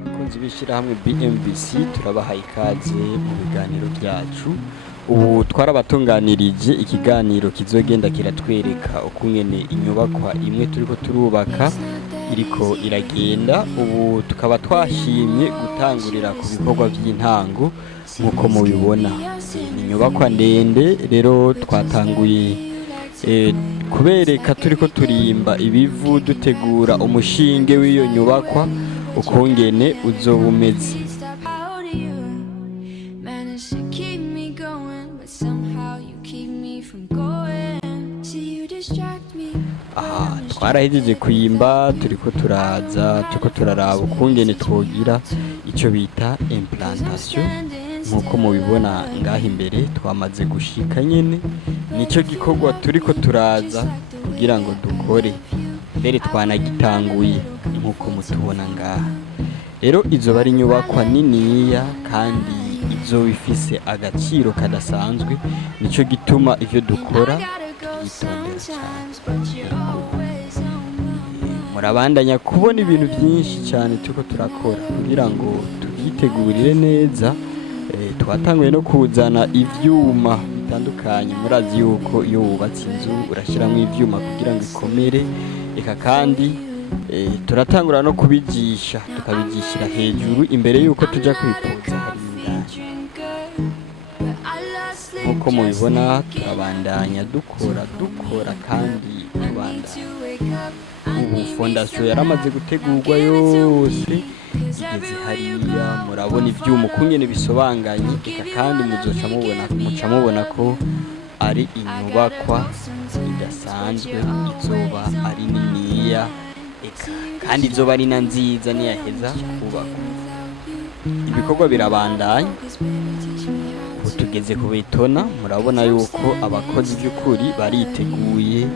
Abakunzi b'ishirahamwe BMBC turabahaye ikaze mu biganiro byacu. Ubu twarabatunganirije ikiganiro kizogenda kiratwereka ukungene inyubakwa imwe turiko turubaka iriko iragenda. Ubu tukaba twashimye gutangurira ku bikorwa vy'intango nk'uko mubibona. Ni inyubakwa ndende rero twatanguye kubereka turiko turimba ibivu dutegura umushinge w'iyo nyubakwa ukungene uzoba umeze. Aha twarahejeje kuyimba turiko turaraba ukungene twogira ico bita implantation nk'uko mubibona ngaha imbere twamaze gushika nyene. Nico gikorwa turiko turaza kugira ngo dukore, mbere twanagitanguye nk'uko mutubona ngaha. Rero izoba ari inyubakwa niniya kandi izoba ifise agaciro kadasanzwe, nico gituma ivyo dukora twitondera cane. Murabandanya kubona ibintu byinshi cyane turiko turakora kugira ngo tuvyitegurire neza. Twatanguye no kuzana ivyuma bitandukanye. Murazi yuko iyo wubatse inzu urashiramwo ivyuma kugira ngo ikomere, eka kandi turatangura no kubigisha, tukabigishira hejuru imbere yuko tuja kubipoza hari indani. Nk'uko mubibona turabandanya dukora kandi tubandanya. Ubu fondasiyo yaramaze gutegurwa yose igeze hariya, murabona ivyuma ukungene bisobanganye, eka kandi muca mubona ko ari inyubakwa idasanzwe, izoba ari niniya, eka kandi izoba ari na nziza niyaheza kubakwa. Ibikorwa birabandanya, ubu tugeze ku bitona. Murabona yuko abakozi by'ukuri bariteguye,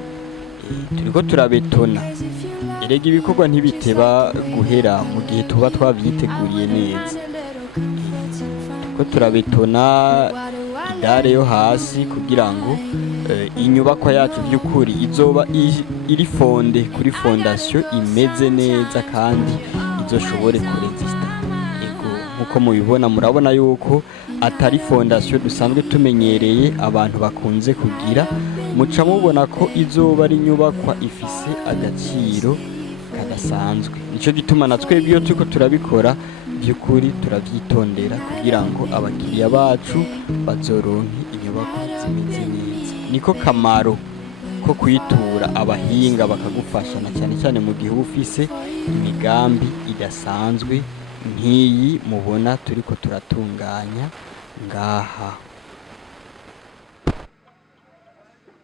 turiko turabetona. Erega ibikorwa ntibiteba guhera mu gihe tuba twavyiteguriye neza. Turiko turabetona idare yo hasi kugira ngo inyubakwa yacu by'ukuri izoba iri fonde kuri fondasiyo imeze neza kandi izoshobore kuresista. Ego nk'uko mubibona, murabona yuko atari fondasiyo dusanzwe tumenyereye abantu bakunze kugira. Muca mubona ko izoba ari inyubakwa ifise agaciro kadasanzwe. Nico gituma na twebwe iyo turiko turabikora by'ukuri turavyitondera kugira ngo abakiriya bacu bazoronke inyubakwa zimeze neza. Niko kamaro ko kwitura abahinga bakagufasha, na cyane cyane mu gihe ufise imigambi idasanzwe nk'iyi mubona turiko turatunganya ngaha.